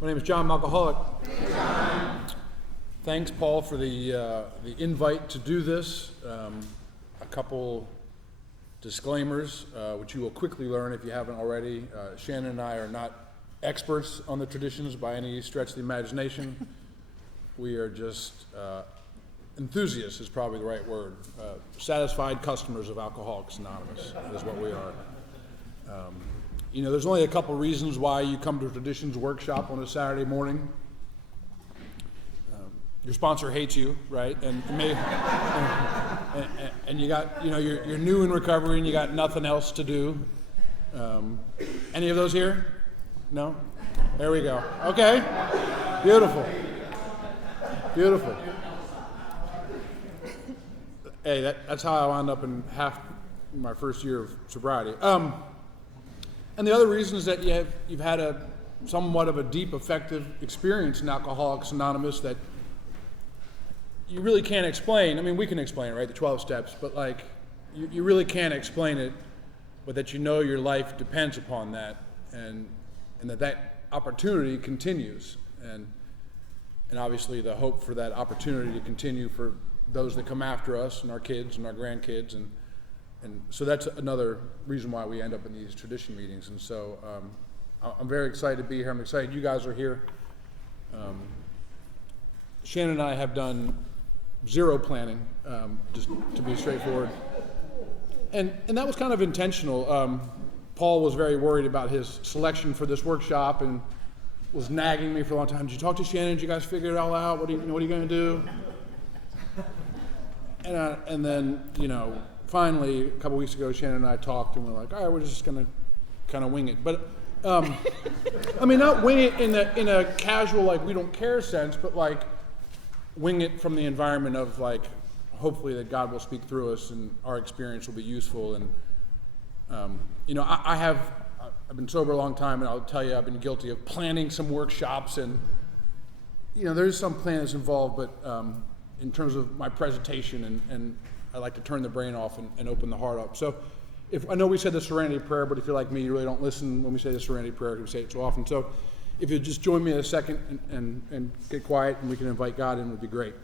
My name is John, I'm alcoholic. Thanks, Paul, for the invite to do this. A couple disclaimers, which you will quickly learn if you haven't already. Shannon and I are not experts on the traditions by any stretch of the imagination. We are just enthusiasts is probably the right word. Satisfied customers of Alcoholics Anonymous is what we are. There's only a couple reasons why you come to a traditions workshop on a Saturday morning. Your sponsor hates you, right? And you got, you're new in recovery and you got nothing else to do. Any of those here? No? There we go. Okay. Beautiful. Beautiful. Hey, that's how I wound up in half my first year of sobriety. And the other reason is that you've had a somewhat of a deep, effective experience in Alcoholics Anonymous that you really can't explain. I mean, we can explain it, right? The 12 steps, but you really can't explain it, but that your life depends upon that, and that opportunity continues, and obviously the hope for that opportunity to continue for those that come after us and our kids and our grandkids, and so that's another reason why we end up in these tradition meetings. And so I'm very excited to be here. I'm excited you guys are here. Shannon and I have done zero planning, just to be straightforward. And that was kind of intentional. Paul was very worried about his selection for this workshop and was nagging me for a long time. Did you talk to Shannon? Did you guys figure it all out? What are you going to do? And then, finally, a couple weeks ago, Shannon and I talked, and we're like, all right, we're just going to kind of wing it. But, not wing it in a casual, we don't care sense, but wing it from the environment of hopefully that God will speak through us and our experience will be useful. And I've been sober a long time, and I'll tell you I've been guilty of planning some workshops, and there's some plan that's involved, but in terms of my presentation, and I like to turn the brain off and open the heart up. So I know we said the Serenity Prayer, but if you're like me, you really don't listen when we say the Serenity Prayer because we say it so often. So if you just join me in a second and get quiet and we can invite God in, it would be great.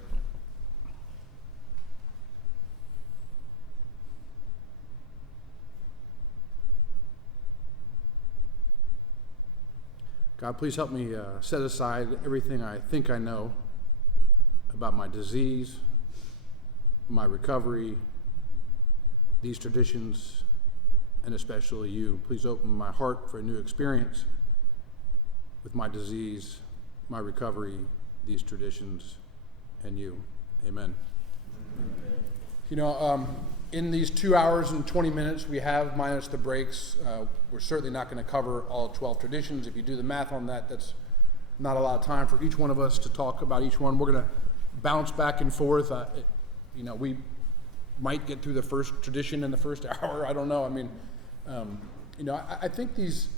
God, please help me set aside everything I think I know about my disease, my recovery, these traditions, and especially you. Please open my heart for a new experience with my disease, my recovery, these traditions, and you. Amen. In these 2 hours and 20 minutes we have, minus the breaks, we're certainly not going to cover all 12 traditions. If you do the math on that, that's not a lot of time for each one of us to talk about each one. We're going to bounce back and forth. We might get through the first tradition in the first hour. I don't know. I think these,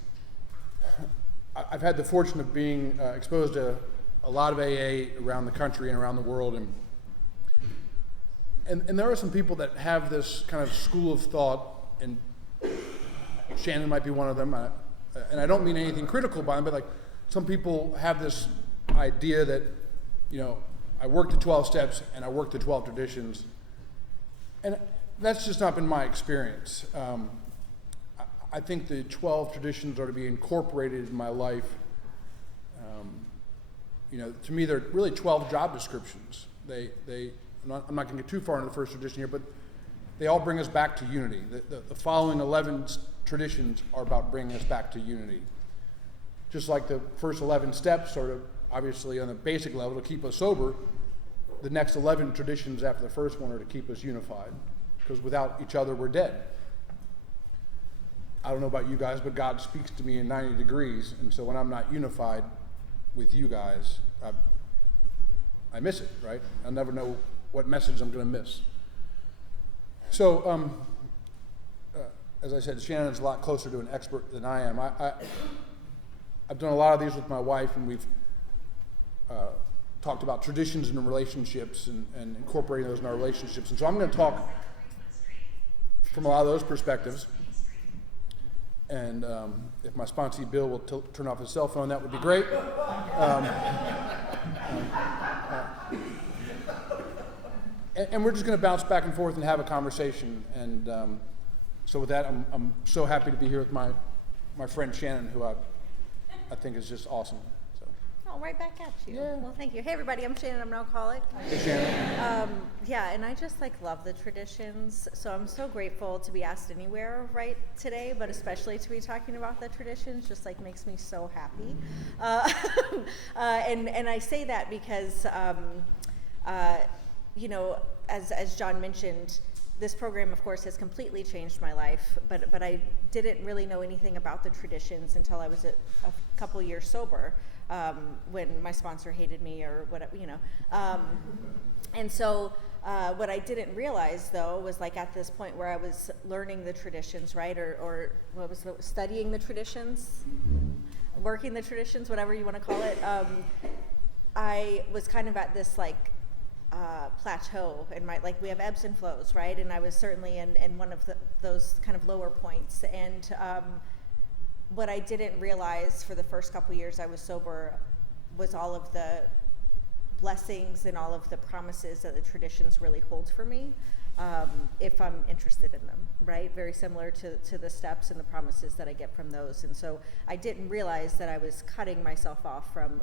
I've had the fortune of being exposed to a lot of AA around the country and around the world, and there are some people that have this kind of school of thought, and Shannon might be one of them, and I don't mean anything critical by them, but some people have this idea that, I work the 12 steps and I work the 12 traditions, and that's just not been my experience. I think the 12 traditions are to be incorporated in my life. To me, they're really 12 job descriptions. I'm not going to get too far into the first tradition here, but they all bring us back to unity. The following 11 traditions are about bringing us back to unity. Just like the first 11 steps sort of, obviously on the basic level, to keep us sober, the next 11 traditions after the first one are to keep us unified, because without each other, we're dead. I don't know about you guys, but God speaks to me in 90 degrees, and so when I'm not unified with you guys, I miss it, right? I'll never know what message I'm going to miss. So, as I said, Shannon's a lot closer to an expert than I am. I've done a lot of these with my wife, and we've talked about traditions and relationships and incorporating those in our relationships. And so I'm going to talk from a lot of those perspectives. And if my sponsee Bill will turn off his cell phone, that would be great. And we're just going to bounce back and forth and have a conversation. And so with that, I'm so happy to be here with my friend Shannon, who I think is just awesome. Oh, right back at you. Yeah. Well, thank you. Hey, everybody, I'm Shannon. I'm an alcoholic. Hey, Shannon. Yeah, and I just love the traditions. So I'm so grateful to be asked anywhere right today, but especially to be talking about the traditions. Just makes me so happy. And I say that because, as John mentioned, this program, of course, has completely changed my life, but I didn't really know anything about the traditions until I was a couple years sober, when my sponsor hated me or whatever, and so what I didn't realize, though, was at this point where I was learning the traditions, right, or what was studying the traditions, working the traditions, whatever you want to call it, I was kind of at this plateau in my, we have ebbs and flows, right? And I was certainly in one of those kind of lower points. And what I didn't realize for the first couple years I was sober was all of the blessings and all of the promises that the traditions really hold for me, if I'm interested in them, right? Very similar to the steps and the promises that I get from those. And so I didn't realize that I was cutting myself off from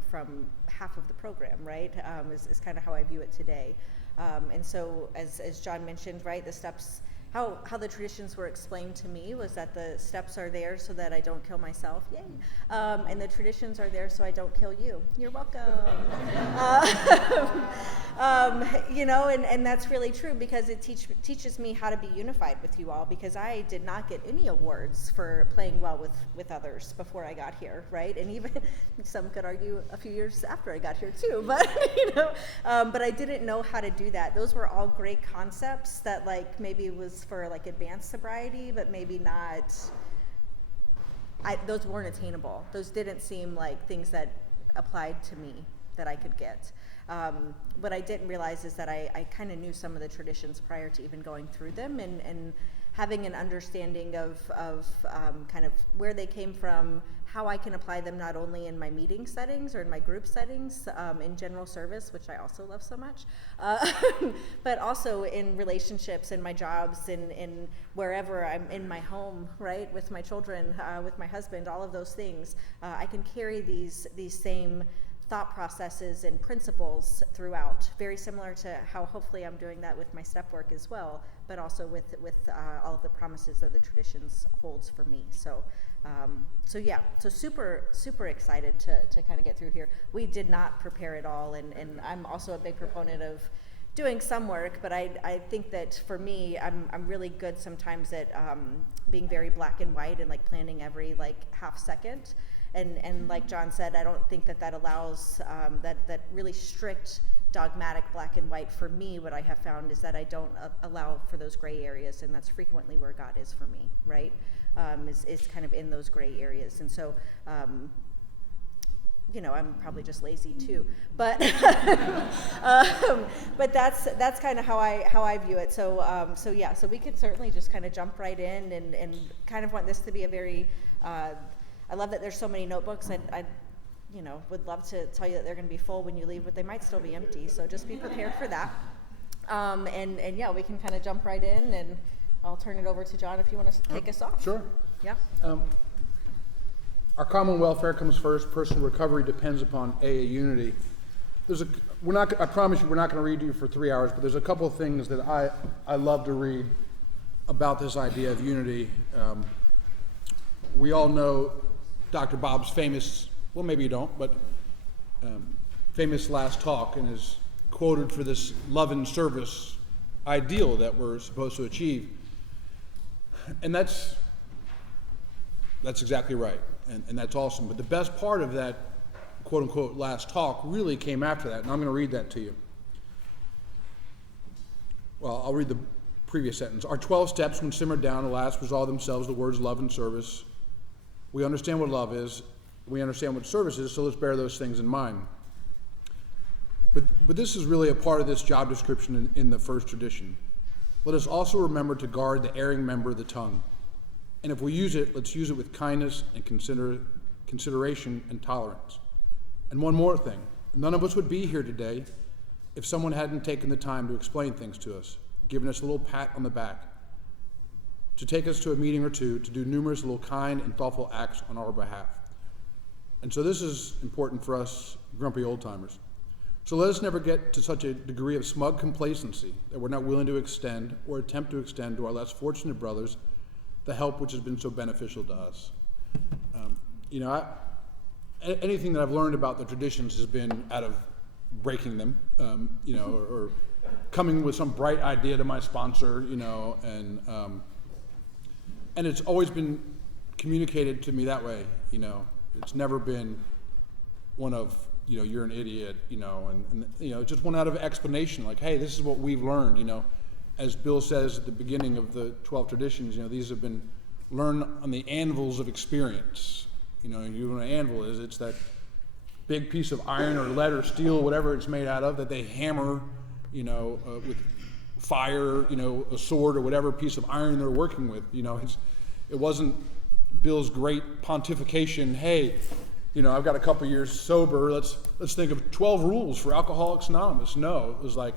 half of the program, right? Is kind of how I view it today. And so as John mentioned, right, the steps, how the traditions were explained to me was that the steps are there so that I don't kill myself, yay, and the traditions are there so I don't kill you. You're welcome. And that's really true, because it teaches me how to be unified with you all, because I did not get any awards for playing well with others before I got here, right? And even some could argue a few years after I got here too, but but I didn't know how to do that. Those were all great concepts that maybe was for advanced sobriety, but maybe not. Those weren't attainable. Those didn't seem like things that applied to me that I could get. What I didn't realize is that I kind of knew some of the traditions prior to even going through them, and having an understanding of kind of where they came from, how I can apply them not only in my meeting settings or in my group settings, in general service, which I also love so much, but also in relationships, in my jobs, in wherever I'm in my home, right, with my children, with my husband, all of those things. I can carry these same thought processes and principles throughout, very similar to how hopefully I'm doing that with my step work as well, but also with all of the promises that the traditions holds for me. So super excited to kind of get through here. We did not prepare at all, and I'm also a big proponent of doing some work, but I think that for me, I'm really good sometimes at being very black and white and planning every half second. And like John said, I don't think that allows that really strict dogmatic black and white. For me, what I have found is that I don't allow for those gray areas, and that's frequently where God is for me, right? Is kind of in those gray areas. And so, I'm probably just lazy too, but but that's kind of how I view it. So we could certainly just kind of jump right in and kind of want this to be a very I love that there's so many notebooks. I would love to tell you that they're going to be full when you leave, but they might still be empty. So just be prepared for that. And yeah, we can kind of jump right in, and I'll turn it over to John if you want to take us off. Sure. Yeah. Our common welfare comes first. Personal recovery depends upon AA unity. I promise you, we're not going to read to you for 3 hours, but there's a couple of things that I love to read about this idea of unity. We all know Dr. Bob's famous, well, maybe you don't, but famous last talk, and is quoted for this love and service ideal that we're supposed to achieve. And that's exactly right, and that's awesome. But the best part of that quote-unquote last talk really came after that, and I'm going to read that to you. Well, I'll read the previous sentence. Our 12 steps, when simmered down, alas, resolve themselves the words love and service. We understand what love is, we understand what service is, so let's bear those things in mind. But this is really a part of this job description in the first tradition. Let us also remember to guard the erring member of the tongue. And if we use it, let's use it with kindness and consideration and tolerance. And one more thing, none of us would be here today if someone hadn't taken the time to explain things to us, given us a little pat on the back, to take us to a meeting or two, to do numerous little kind and thoughtful acts on our behalf. And so this is important for us grumpy old-timers. So let us never get to such a degree of smug complacency that we're not willing to extend or attempt to extend to our less fortunate brothers the help which has been so beneficial to us. Anything that I've learned about the traditions has been out of breaking them, or coming with some bright idea to my sponsor, and it's always been communicated to me that way. It's never been one of, you're an idiot, and just one out of explanation, like, hey, this is what we've learned, as Bill says at the beginning of the 12 traditions, these have been learned on the anvils of experience. You know what an anvil is? It's that big piece of iron or lead or steel, whatever it's made out of, that they hammer, with fire, a sword or whatever piece of iron they're working with. It wasn't Bill's great pontification, hey, I've got a couple years sober, let's think of 12 rules for Alcoholics Anonymous. No, it was like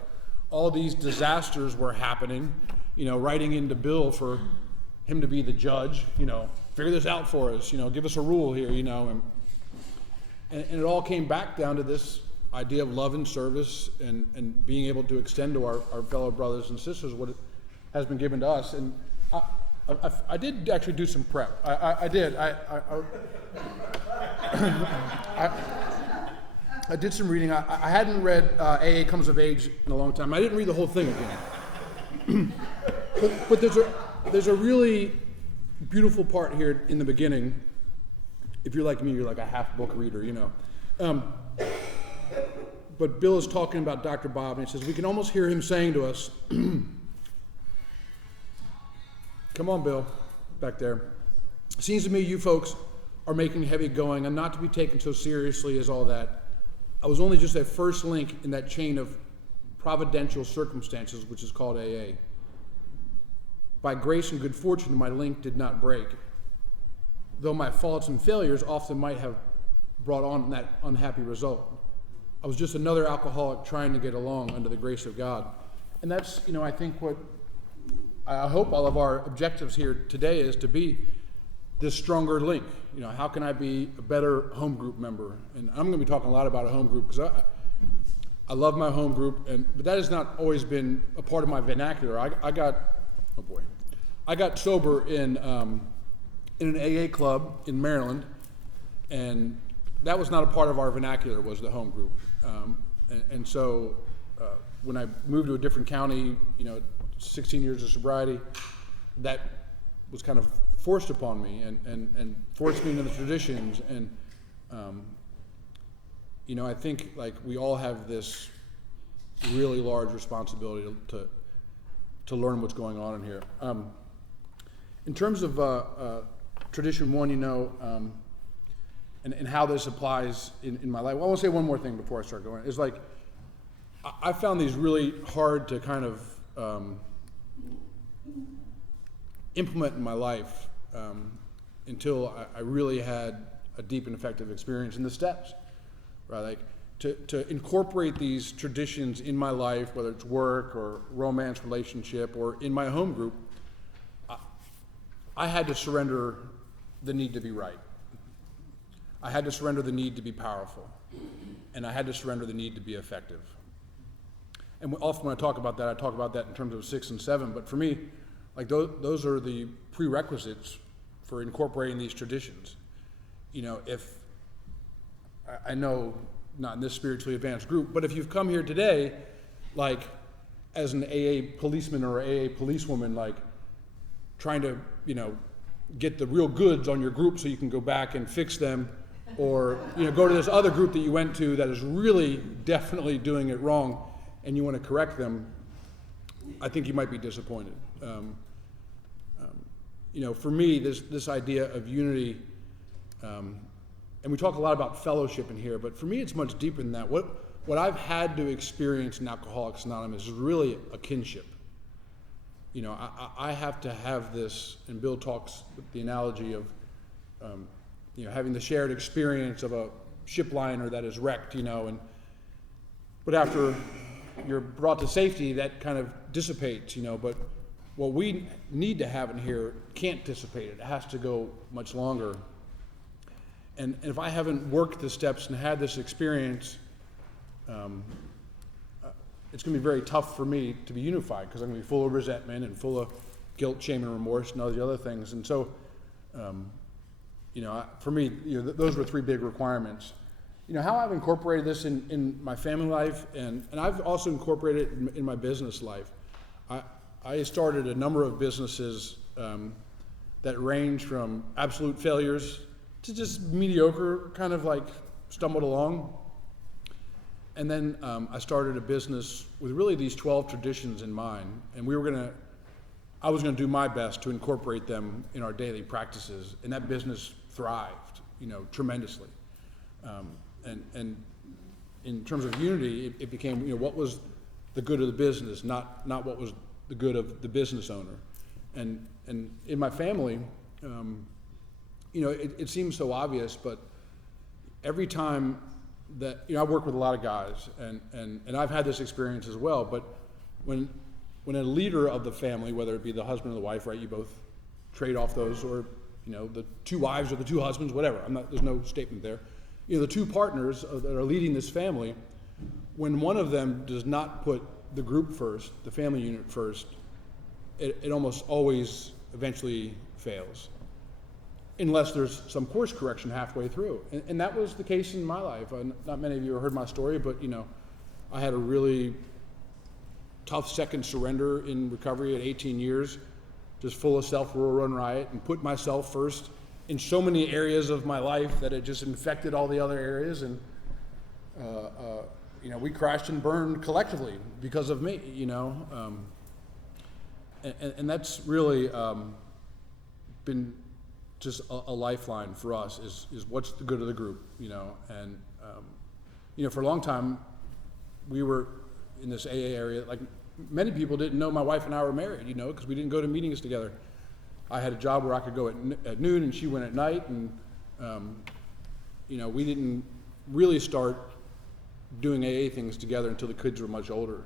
all these disasters were happening, writing into Bill for him to be the judge, figure this out for us, give us a rule here, and it all came back down to this idea of love and service and being able to extend to our fellow brothers and sisters what has been given to us. And I did actually do some prep. I did. I did some reading. I hadn't read AA Comes of Age in a long time. I didn't read the whole thing again. but there's a really beautiful part here in the beginning. If you're like me, you're like a half book reader, But Bill is talking about Dr. Bob, and he says, we can almost hear him saying to us, come on, Bill, back there. Seems to me you folks are making heavy going and not to be taken so seriously as all that. I was only just a first link in that chain of providential circumstances, which is called AA. By grace and good fortune, my link did not break, though my faults and failures often might have brought on that unhappy result. I was just another alcoholic trying to get along under the grace of God. And that's, I think what I hope all of our objectives here today is to be this stronger link. How can I be a better home group member? And I'm going to be talking a lot about a home group because I love my home group, but that has not always been a part of my vernacular. I got sober in an AA club in Maryland, and that was not a part of our vernacular, was the home group. So when I moved to a different county, 16 years of sobriety, that was kind of forced upon me and forced me into the traditions. And, I think like we all have this really large responsibility to learn what's going on in here. In terms of tradition one, and how this applies in my life. Well, I want to say one more thing before I start going. It's like, I found these really hard to kind of implement in my life until I really had a deep and effective experience in the steps, right? Like to incorporate these traditions in my life, whether it's work or romance relationship or in my home group, I had to surrender the need to be right. I had to surrender the need to be powerful, and I had to surrender the need to be effective. And often when I talk about that in terms of 6 and 7, but for me, like those are the prerequisites for incorporating these traditions. If, I know not in this spiritually advanced group, but if you've come here today, like as an AA policeman or AA policewoman, like trying to, get the real goods on your group so you can go back and fix them, or go to this other group that you went to that is really definitely doing it wrong and you want to correct them, I think you might be disappointed. For me, this idea of unity, and we talk a lot about fellowship in here, but for me it's much deeper than that. What I've had to experience in Alcoholics Anonymous is really a kinship. I have to have this, and Bill talks with the analogy of, having the shared experience of a ship liner that is wrecked, but after you're brought to safety, that kind of dissipates, but what we need to have in here can't dissipate it. It has to go much longer. And if I haven't worked the steps and had this experience, it's going to be very tough for me to be unified, because I'm going to be full of resentment and full of guilt, shame, and remorse and all the other things. And so, for me, those were three big requirements. How I've incorporated this in my family life, and I've also incorporated it in my business life. I started a number of businesses that range from absolute failures to just mediocre, kind of like stumbled along. And then I started a business with really these 12 traditions in mind, and I was gonna do my best to incorporate them in our daily practices, and that business thrived, tremendously. And in terms of unity, it became, what was the good of the business, not what was the good of the business owner. And in my family, it seems so obvious, but every time that, I work with a lot of guys, and I've had this experience as well, but when a leader of the family, whether it be the husband or the wife, right, you both trade off those, or, the two wives or the two husbands, whatever, there's no statement there. The two partners that are leading this family, when one of them does not put the group first, the family unit first, it almost always eventually fails, unless there's some course correction halfway through. And that was the case in my life. Not many of you have heard my story, but I had a really tough second surrender in recovery at 18 years, just full of self-rule run riot, and put myself first in so many areas of my life that it just infected all the other areas. And we crashed and burned collectively because of me, and that's really been just a lifeline for us, is what's the good of the group, and for a long time we were in this AA area. Like, many people didn't know my wife and I were married, because we didn't go to meetings together. I had a job where I could go at noon and she went at night, and we didn't really start doing AA things together until the kids were much older.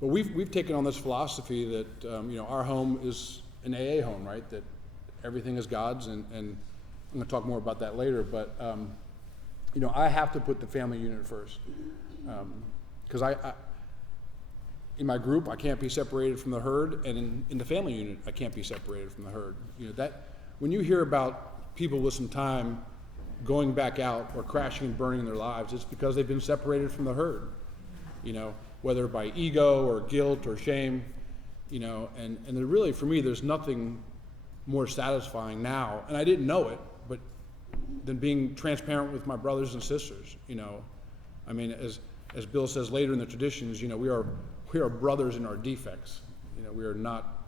But we've taken on this philosophy that our home is an AA home, right? That everything is God's, and I'm going to talk more about that later. But I have to put the family unit first, because I in my group I can't be separated from the herd, and in the family unit I can't be separated from the herd. That when you hear about people with some time going back out or crashing and burning their lives, it's because they've been separated from the herd. Whether by ego or guilt or shame, and really, for me, there's nothing more satisfying now, and I didn't know it, but than being transparent with my brothers and sisters. As Bill says later in the traditions, we are brothers in our defects. We are not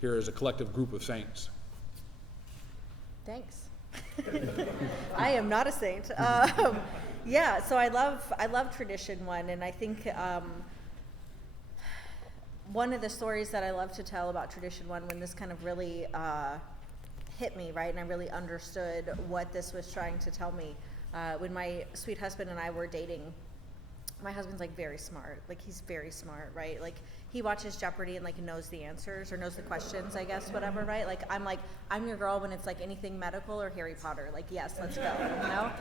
here as a collective group of saints. Thanks. I am not a saint. So I love tradition one, and I think one of the stories that I love to tell about tradition one, when this kind of really hit me, right, and I really understood what this was trying to tell me, when my sweet husband and I were dating. My husband's very smart, he's very smart, right? He watches Jeopardy and knows the answers, or knows the questions, I guess, whatever, right? I'm your girl when it's anything medical or Harry Potter, yes, let's go,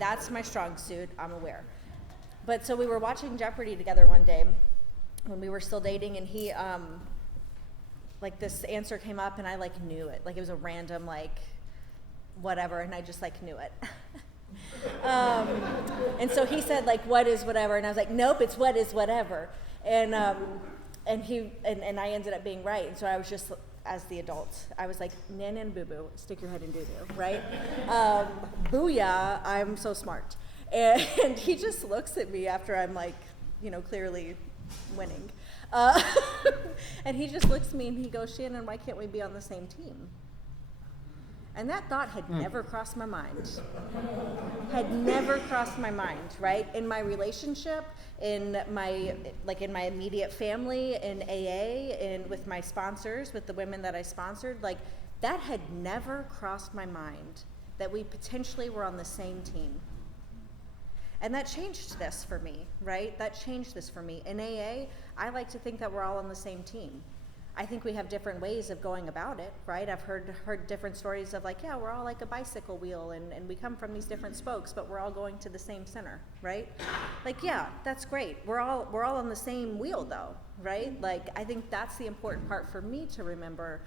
That's my strong suit, I'm aware. But so we were watching Jeopardy together one day when we were still dating, and he, this answer came up, and I knew it, it was a random whatever, and I just knew it. And so he said what is whatever, and I was like, nope, it's what is whatever. And I ended up being right. And so I was just, as the adult, I was like, nan and boo boo, stick your head in doo doo, right? Booyah, I'm so smart. And he just looks at me after I'm clearly winning, and he just looks at me and he goes, Shannon, why can't we be on the same team? And that thought had never crossed my mind. Had never crossed my mind, right? In my relationship, in my immediate family, in AA, and with my sponsors, with the women that I sponsored, like that had never crossed my mind that we potentially were on the same team. And that changed this for me, right? That changed this for me. In AA, I like to think that we're all on the same team. I think we have different ways of going about it, right? I've heard different stories of like, yeah, we're all like a bicycle wheel and we come from these different spokes, but we're all going to the same center, right? Like, yeah, that's great. We're all on the same wheel though, right? Like, I think that's the important part for me to remember,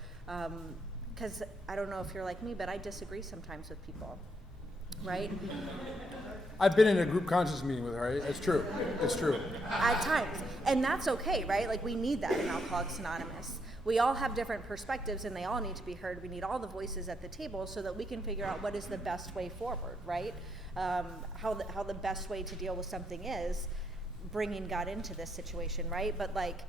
because I don't know if you're like me, but I disagree sometimes with people, right? I've been in a group conscience meeting with her. It's true. It's true. At times. And that's okay, right? Like we need that in Alcoholics Anonymous. We all have different perspectives and they all need to be heard. We need all the voices at the table so that we can figure out what is the best way forward, right? How the best way to deal with something is bringing God into this situation, right? But like,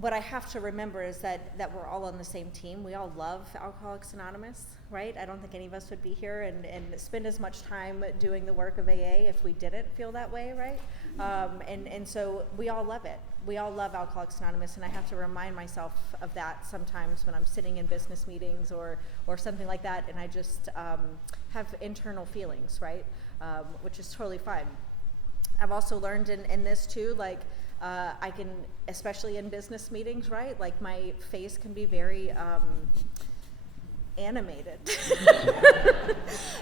what I have to remember is that we're all on the same team. We all love Alcoholics Anonymous, right? I don't think any of us would be here and spend as much time doing the work of AA if we didn't feel that way, right? And so we all love it. We all love Alcoholics Anonymous, and I have to remind myself of that sometimes when I'm sitting in business meetings or something like that, and I just have internal feelings, right? Which is totally fine. I've also learned in this too, like, I can, especially in business meetings, right? Like my face can be very animated.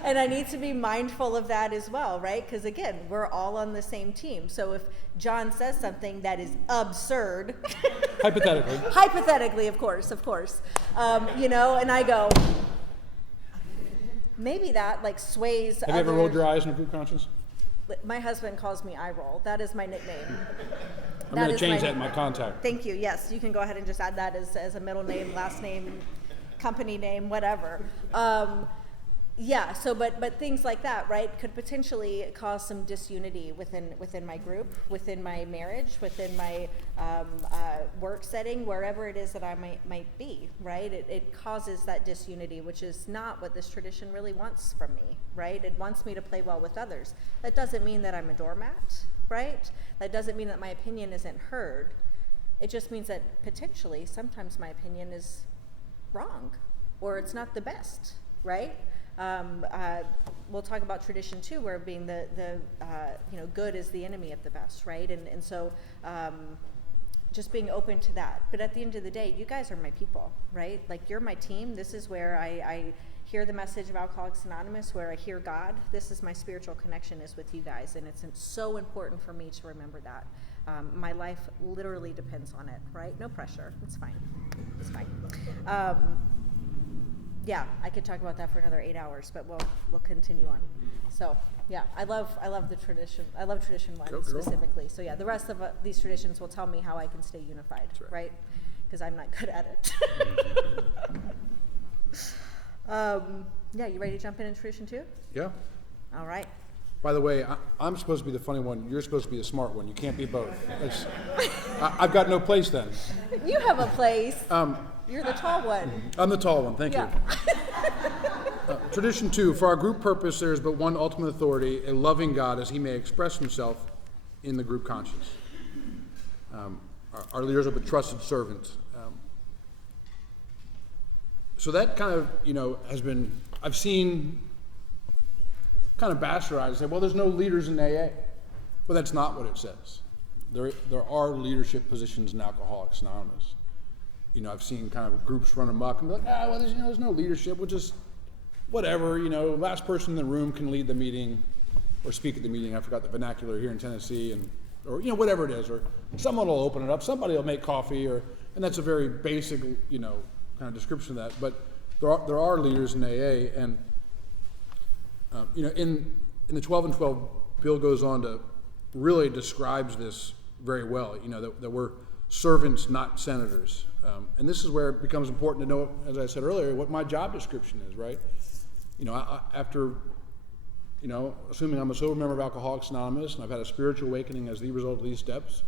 And I need to be mindful of that as well, right? Because again, we're all on the same team. So if John says something that is absurd, hypothetically, of course, and I go, maybe that like sways. Have you ever rolled your eyes in a group conscience? My husband calls me Eye Roll. That is my nickname. I'm going to change that in my contact. Thank you. Yes, you can go ahead and just add that as a middle name, last name, company name, whatever. Yeah. So, but things like that, right, could potentially cause some disunity within my group, within my marriage, within my work setting, wherever it is that I might be, right? It causes that disunity, which is not what this tradition really wants from me, right? It wants me to play well with others. That doesn't mean that I'm a doormat, right? That doesn't mean that my opinion isn't heard. It just means that potentially sometimes my opinion is wrong or it's not the best, right? We'll talk about tradition too, where being the good is the enemy of the best, right? And so just being open to that. But at the end of the day, you guys are my people, right? Like you're my team. This is where I hear the message of Alcoholics Anonymous, where I hear God. This is my spiritual connection is with you guys, and it's so important for me to remember that. My life literally depends on it, right? No pressure. It's fine. It's fine. Yeah, I could talk about that for another 8 hours, but we'll continue on. So yeah, I love the tradition. I love tradition one specifically. So yeah, the rest of these traditions will tell me how I can stay unified, right? Because I'm not good at it. Yeah, you ready to jump in tradition two? Yeah. All right. By the way, I'm supposed to be the funny one. You're supposed to be the smart one. You can't be both. I've got no place then. You have a place. You're the tall one. I'm the tall one. Thank you. Tradition 2. For our group purpose, there is but one ultimate authority, a loving God, as he may express himself in the group conscience. Our leaders are but trusted servants. So that kind of, has been, I've seen kind of bastardized, say, well, there's no leaders in AA. But that's not what it says. There are leadership positions in Alcoholics Anonymous. I've seen kind of groups run amok and be like, well, there's no leadership. We'll just, whatever, last person in the room can lead the meeting or speak at the meeting. I forgot the vernacular here in Tennessee, or whatever it is, or someone will open it up, somebody will make coffee, and that's a very basic, kind of description of that. But there are leaders in AA, and in the 12 and 12, Bill goes on to really describes this very well. That we're servants, not senators. And this is where it becomes important to know, as I said earlier, what my job description is, right? After, assuming I'm a sober member of Alcoholics Anonymous and I've had a spiritual awakening as the result of these steps,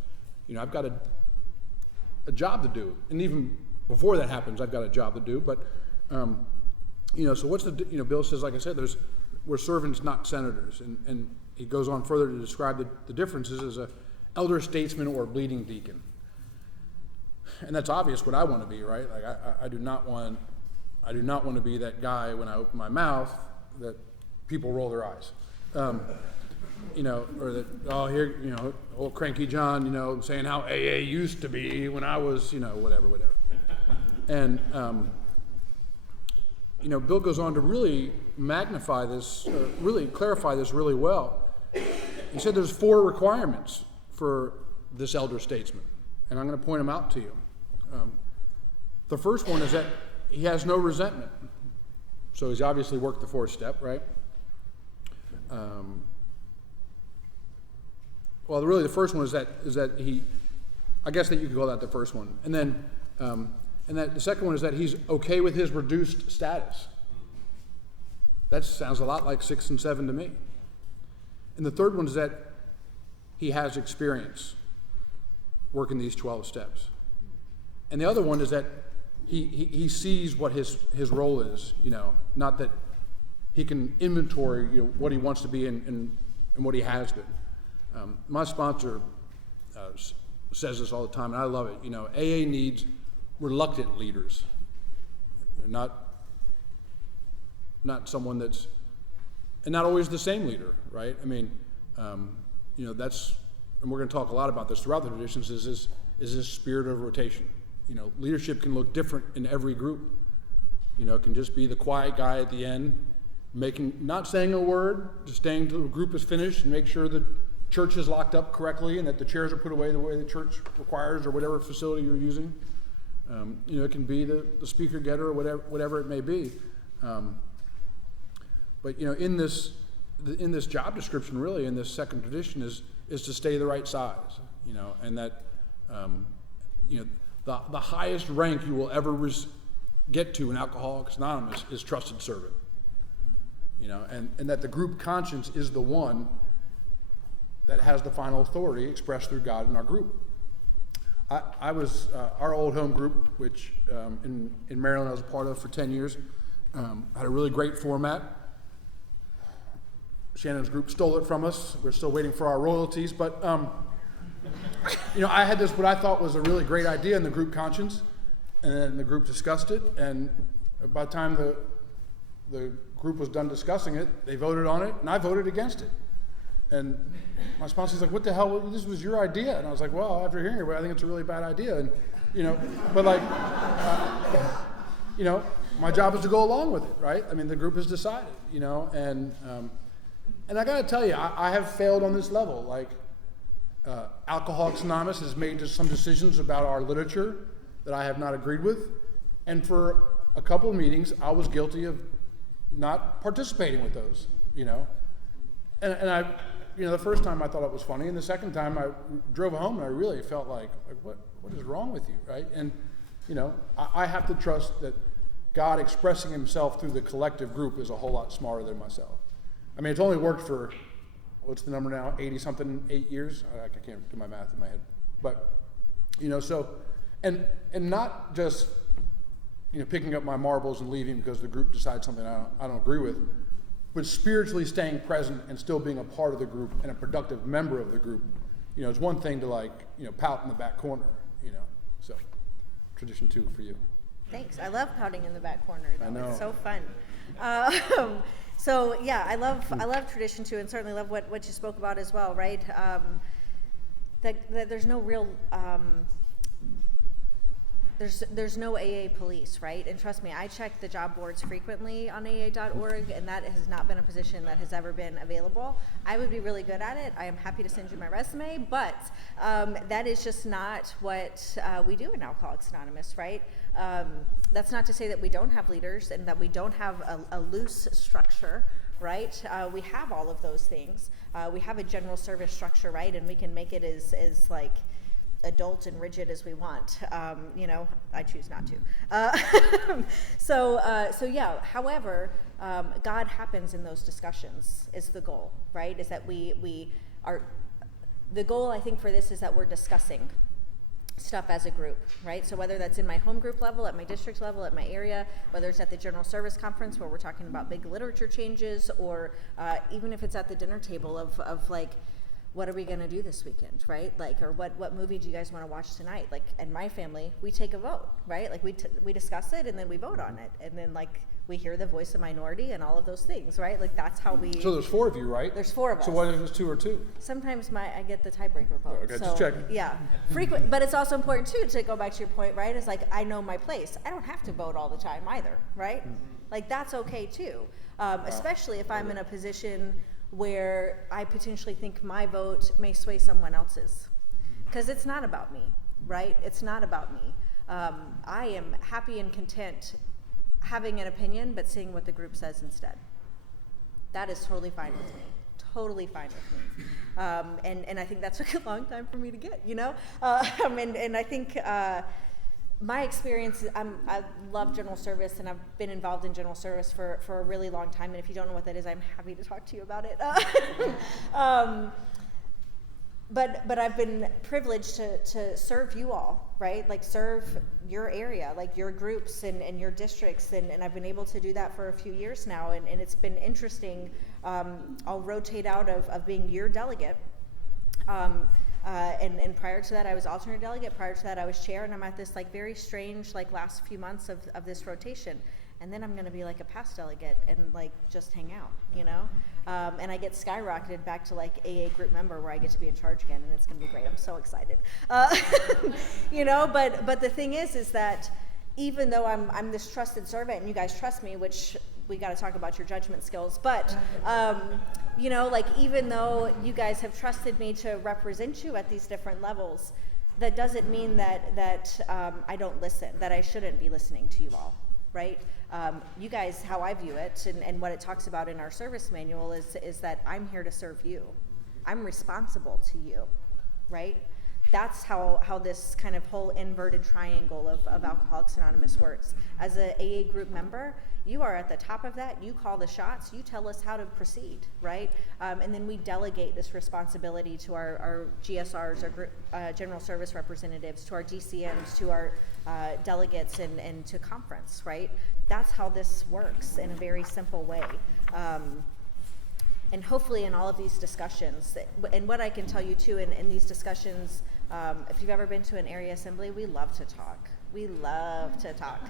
I've got a job to do. And even before that happens, I've got a job to do. But So what's Bill says, like I said, we're servants, not senators. And he goes on further to describe the differences as a elder statesman or bleeding deacon. And that's obvious what I want to be, right? Like I do not want to be that guy when I open my mouth that people roll their eyes. Or that, oh, here, old cranky John, saying how AA used to be when I was, whatever. And, Bill goes on to really magnify this, really clarify this really well. He said there's 4 requirements for this elder statesman, and I'm going to point them out to you. The first one is that he has no resentment. So he's obviously worked the 4th step, right? Well, really, the first one is that he, I guess that you could call that the first one, and then, the second one is that he's okay with his reduced status. That sounds a lot like 6 and 7 to me. And the third one is that he has experience working these 12 steps. And the other one is that he sees what his role is, not that he can inventory what he wants to be and what he has been. My sponsor says this all the time, and I love it. AA needs reluctant leaders, not someone that's, and not always the same leader, right? I mean, that's, and we're going to talk a lot about this throughout the traditions, is this spirit of rotation. Leadership can look different in every group. It can just be the quiet guy at the end, not saying a word, just staying till the group is finished and make sure the church is locked up correctly and that the chairs are put away the way the church requires or whatever facility you're using. It can be the speaker getter or whatever it may be. But in this job description, really, in this second tradition, is to stay the right size. And that the highest rank you will ever get to in Alcoholics Anonymous is trusted servant. And that the group conscience is the one that has the final authority expressed through God in our group. I was, our old home group, which in Maryland I was a part of for 10 years, had a really great format. Shannon's group stole it from us. We're still waiting for our royalties, but I had this, what I thought was a really great idea in the group conscience, and then the group discussed it, and by the time the group was done discussing it, they voted on it, and I voted against it. And my sponsor's like, what the hell, this was your idea? And I was like, well, after hearing it, I think it's a really bad idea. And, but like, my job is to go along with it, right? I mean, the group has decided, and I got to tell you, I have failed on this level. Like, Alcoholics Anonymous has made some decisions about our literature that I have not agreed with. And for a couple of meetings, I was guilty of not participating with those, And I, the first time I thought it was funny, and the second time I drove home and I really felt like what is wrong with you, right? And, I have to trust that God expressing himself through the collective group is a whole lot smarter than myself. I mean, it's only worked for, what's the number now, 80-something, 8 years? I can't do my math in my head. But, so, and not just, picking up my marbles and leaving because the group decides something I don't agree with, but spiritually staying present and still being a part of the group and a productive member of the group. It's one thing to pout in the back corner, So, tradition 2 for you. Thanks. I love pouting in the back corner, though. I know. It's so fun. So yeah, I love tradition 2, and certainly love what you spoke about as well, right? That there's no real there's no AA police, right? And trust me, I check the job boards frequently on AA.org, and that has not been a position that has ever been available. I would be really good at it. I am happy to send you my resume, but that is just not what we do in Alcoholics Anonymous, right? That's not to say that we don't have leaders and that we don't have a loose structure, right? We have all of those things. We have a general service structure, right? And we can make it as like adult and rigid as we want. I choose not to. So yeah, however, God happens in those discussions is the goal, right? Is that we are, the goal I think for this is that we're discussing stuff as a group, right? So whether that's in my home group level, at my district level, at my area, whether it's at the General Service Conference where we're talking about big literature changes, or even if it's at the dinner table of like, what are we going to do this weekend, right? Like, or what movie do you guys want to watch tonight? Like, in my family, we take a vote, right? Like, we discuss it and then we vote on it, and then like we hear the voice of minority and all of those things, right? Like, that's how we. So there's 4 of you, right? There's 4 of us. So what if it's 2 or 2? Sometimes I get the tiebreaker vote. Okay, so, just checking. Yeah, frequent, but it's also important too to go back to your point, right? Is like, I know my place. I don't have to vote all the time either, right? Like, that's okay too, especially if I'm in a position where I potentially think my vote may sway someone else's, because it's not about me, right? It's not about me. I am happy and content having an opinion, but seeing what the group says instead. That is totally fine with me. Totally fine with me. And I think that took a long time for me to get, you know? And I think my experience, I love general service, and I've been involved in general service for a really long time. And if you don't know what that is, I'm happy to talk to you about it. But I've been privileged to serve you all, right? Like, serve your area, like your groups and your districts. And I've been able to do that for a few years now. And it's been interesting. I'll rotate out of being your delegate. And prior to that, I was alternate delegate. Prior to that, I was chair. And I'm at this like very strange like last few months of this rotation. And then I'm going to be like a past delegate and like just hang out, you know? And I get skyrocketed back to like AA group member where I get to be in charge again, and it's going to be great. I'm so excited. You know, but the thing is that even though I'm this trusted servant and you guys trust me, which we got to talk about your judgment skills, but you know, like, even though you guys have trusted me to represent you at these different levels, that doesn't mean that I don't listen, that I shouldn't be listening to you all, right? You guys, how I view it, and what it talks about in our service manual is that I'm here to serve you. I'm responsible to you, right? That's how this kind of whole inverted triangle of Alcoholics Anonymous works. As a AA group member, you are at the top of that. You call the shots. You tell us how to proceed, right? And then we delegate this responsibility to our GSRs, our group, general service representatives, to our DCMs, to our delegates, and to conference, right? That's how this works in a very simple way. And hopefully in all of these discussions, and what I can tell you too in these discussions, if you've ever been to an area assembly, we love to talk. We love to talk.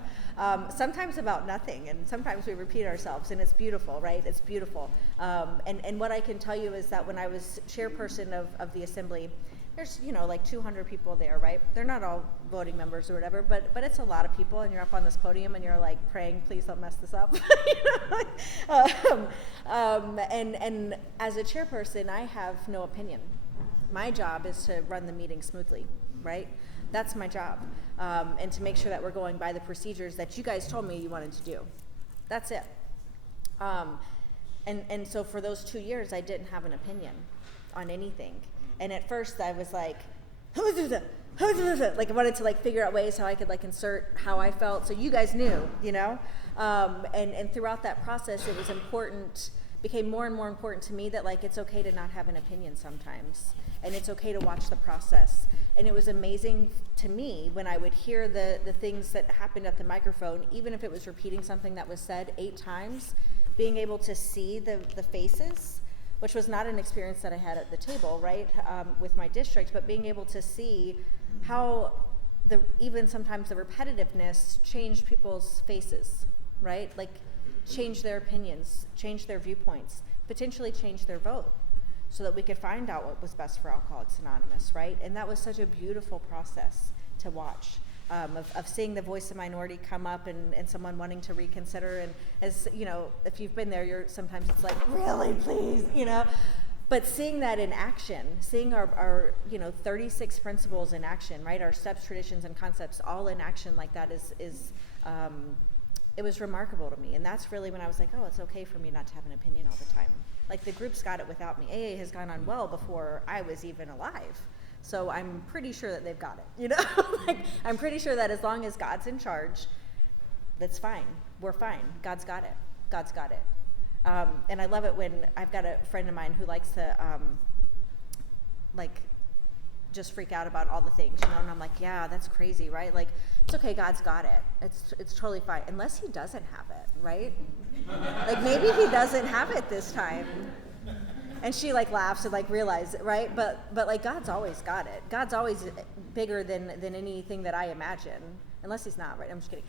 Sometimes about nothing, and sometimes we repeat ourselves, and it's beautiful, right? It's beautiful. And what I can tell you is that when I was chairperson of the assembly, there's, you know, like 200 people there, right? They're not all voting members or whatever, but it's a lot of people, and you're up on this podium and you're like praying, please don't mess this up. And as a chairperson, I have no opinion. My job is to run the meeting smoothly, right? That's my job. And to make sure that we're going by the procedures that you guys told me you wanted to do. That's it. And so for those 2 years, I didn't have an opinion on anything. And at first I was like, like I wanted to like figure out ways how I could like insert how I felt so you guys knew, you know? And throughout that process, it was important, became more and more important to me that like it's okay to not have an opinion sometimes. And it's okay to watch the process. And it was amazing to me when I would hear the things that happened at the microphone, even if it was repeating something that was said 8 times, being able to see the faces, which was not an experience that I had at the table, right, with my district, but being able to see how even sometimes the repetitiveness changed people's faces, right? Like, change their opinions, change their viewpoints, potentially change their vote, so that we could find out what was best for Alcoholics Anonymous, right? And that was such a beautiful process to watch, of seeing the voice of minority come up and someone wanting to reconsider. And as you know, if you've been there, sometimes it's like, really, please, you know? But seeing that in action, seeing our 36 principles in action, right? Our steps, traditions, and concepts all in action like that is it was remarkable to me. And that's really when I was like, oh, it's okay for me not to have an opinion all the time. Like, the group's got it without me. AA has gone on well before I was even alive. So I'm pretty sure that they've got it, you know? Like, I'm pretty sure that as long as God's in charge, that's fine. We're fine. God's got it. God's got it. And I love it when I've got a friend of mine who likes to, just freak out about all the things, you know, and I'm like, yeah, that's crazy, right? Like, it's okay, God's got it. It's totally fine, unless he doesn't have it, right? Like, maybe he doesn't have it this time. And she like laughs and like realizes it, right? But like, God's always got it. God's always bigger than anything that I imagine. Unless he's not, right? I'm just kidding.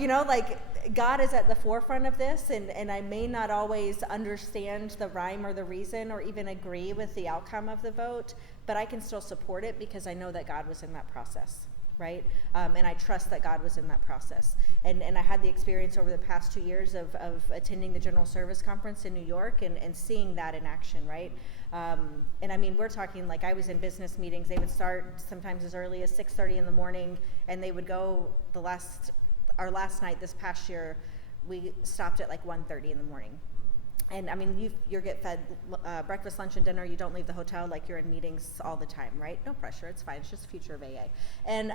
You know, like, God is at the forefront of this, and I may not always understand the rhyme or the reason or even agree with the outcome of the vote, but I can still support it because I know that God was in that process, right? And I trust that God was in that process. And I had the experience over the past 2 years of attending the General Service Conference in New York and seeing that in action, right? And I mean, we're talking like I was in business meetings. They would start sometimes as early as 6:30 in the morning, and they would go our last night this past year, we stopped at like 1:30 in the morning. And I mean, you get fed breakfast, lunch, and dinner. You don't leave the hotel, like you're in meetings all the time, right? No pressure, it's fine. It's just the future of AA. And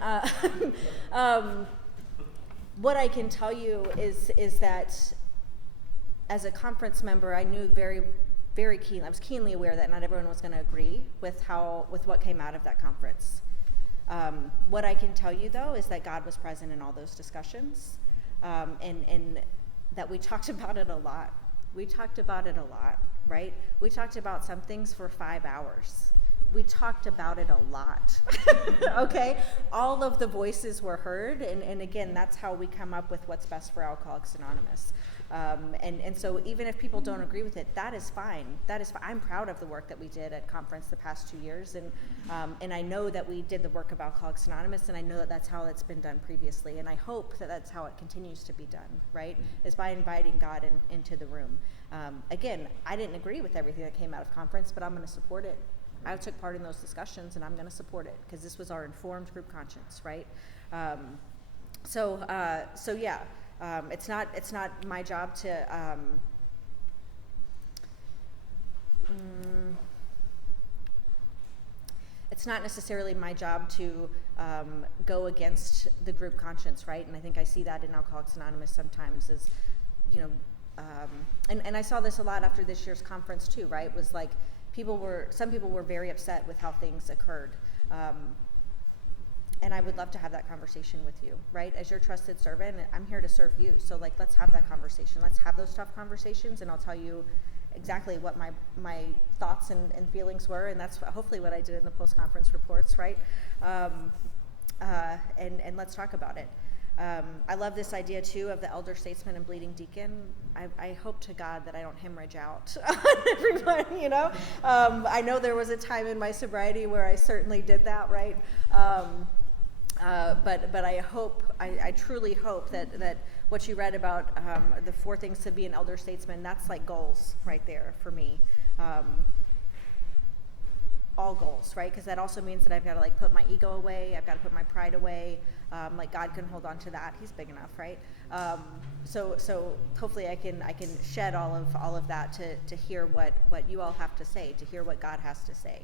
what I can tell you is that as a conference member, I knew very keenly, I was keenly aware that not everyone was going to agree with what came out of that conference. What I can tell you, though, is that God was present in all those discussions, and that we talked about it a lot. We talked about it a lot, right? We talked about some things for 5 hours. We talked about it a lot, okay? All of the voices were heard, and again, that's how we come up with what's best for Alcoholics Anonymous. And so even if people don't agree with it, that is fine. That is fine. I'm proud of the work that we did at conference the past 2 years, and I know that we did the work of Alcoholics Anonymous, and I know that that's how it's been done previously, and I hope that that's how it continues to be done, right? Is by inviting God into the room. Again, I didn't agree with everything that came out of conference, but I'm going to support it. I took part in those discussions, and I'm going to support it because this was our informed group conscience, right? So yeah. It's not my job to it's not necessarily my job to go against the group conscience, right? And I think I see that in Alcoholics Anonymous sometimes, as you know, and I saw this a lot after this year's conference too, right? It was like some people were very upset with how things occurred. And I would love to have that conversation with you, right? As your trusted servant, I'm here to serve you. So like, let's have that conversation. Let's have those tough conversations, and I'll tell you exactly what my thoughts and feelings were. And that's hopefully what I did in the post-conference reports, right? And let's talk about it. I love this idea too of the elder statesman and bleeding deacon. I hope to God that I don't hemorrhage out on everyone, you know? I know there was a time in my sobriety where I certainly did that, right? But I truly hope that what you read about the 4 things to be an elder statesman, that's like goals right there for me. All goals, right? Because that also means that I've got to like put my ego away. I've got to put my pride away. Like God can hold on to that. He's big enough, right? So hopefully I can shed all of that to hear what you all have to say, to hear what God has to say.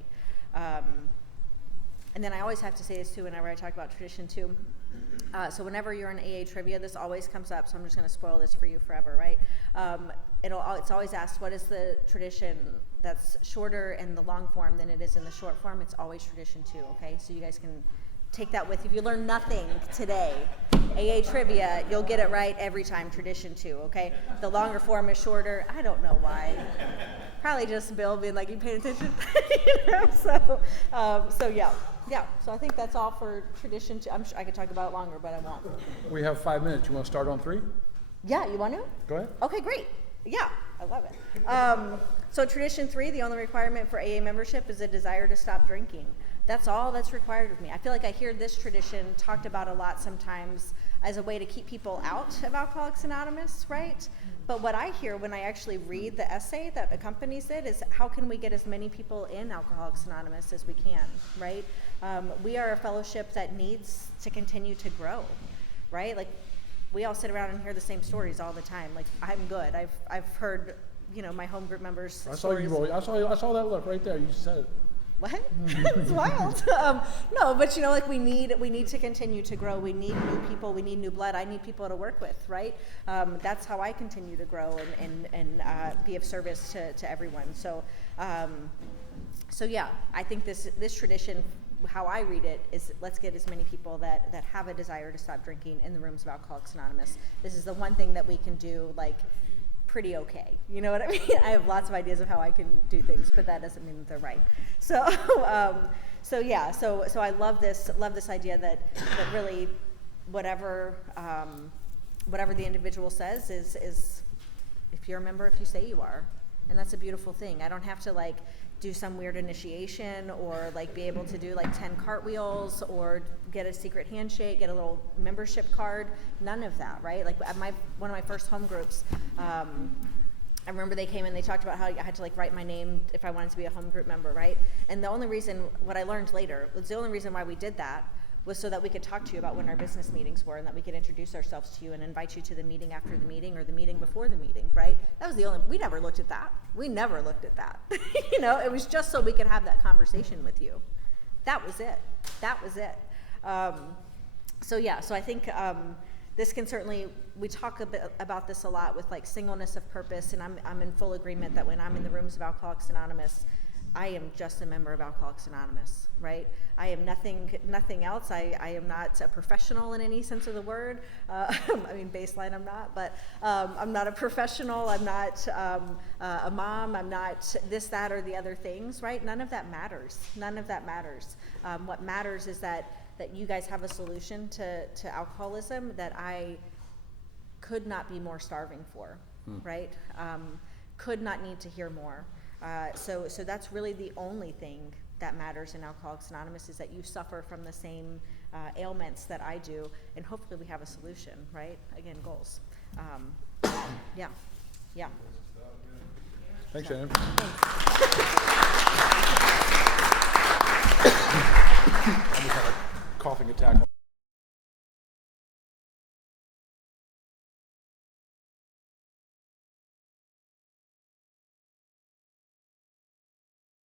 And then I always have to say this too whenever I talk about tradition too. So whenever you're in AA trivia, this always comes up, so I'm just going to spoil this for you forever, right? It's always asked, what is the tradition that's shorter in the long form than it is in the short form? It's always tradition too, okay? So you guys can take that with you. If you learn nothing today, AA trivia, you'll get it right every time, tradition too, okay? The longer form is shorter. I don't know why. Probably just Bill being like, you paid attention? You know? So yeah. Yeah, so I think that's all for tradition. I'm sure I could talk about it longer, but I won't. We have 5 minutes. You want to start on 3? Yeah, you want to? Go ahead. Okay, great. Yeah, I love it. So tradition 3, the only requirement for AA membership is a desire to stop drinking. That's all that's required of me. I feel like I hear this tradition talked about a lot sometimes as a way to keep people out of Alcoholics Anonymous, right? But what I hear when I actually read the essay that accompanies it is, how can we get as many people in Alcoholics Anonymous as we can, right? We are a fellowship that needs to continue to grow, right? Like, we all sit around and hear the same stories all the time. Like, I'm good. I've heard, you know, my home group members. I saw you, Roy. I saw that look right there. You said it. what? It's wild. No, but you know, like we need to continue to grow. We need new people. We need new blood. I need people to work with, right? That's how I continue to grow and be of service to everyone. So, so yeah, I think this tradition, how I read it, is let's get as many people that have a desire to stop drinking in the rooms of Alcoholics Anonymous. This is the one thing that we can do, like, pretty okay. You know what I mean? I have lots of ideas of how I can do things, but that doesn't mean that they're right. So, so yeah, so I love this idea that really whatever the individual says is if you're a member, if you say you are, and that's a beautiful thing. I don't have to like do some weird initiation or like be able to do like 10 cartwheels or get a secret handshake, get a little membership card. None of that, right? Like at one of my first home groups, I remember they came and they talked about how I had to like write my name if I wanted to be a home group member, right? And the only reason, what I learned later, was the only reason why we did that was so that we could talk to you about when our business meetings were and that we could introduce ourselves to you and invite you to the meeting after the meeting or the meeting before the meeting, right? That was the only, we never looked at that. We never looked at that. You know, it was just so we could have that conversation with you. That was it. That was it. So yeah, so I think this can certainly, we talk a bit about this a lot with like singleness of purpose, and I'm in full agreement that when I'm in the rooms of Alcoholics Anonymous, I am just a member of Alcoholics Anonymous, right? I am nothing else. I am not a professional in any sense of the word. I mean, baseline I'm not, but I'm not a professional. I'm not a mom. I'm not this, that, or the other things, right? None of that matters. None of that matters. What matters is that you guys have a solution to alcoholism that I could not be more starving for, right? Could not need to hear more. So that's really the only thing that matters in Alcoholics Anonymous, is that you suffer from the same ailments that I do, and hopefully we have a solution, right? Again, goals. Yeah. Thanks, Shannon. I just had a coughing attack.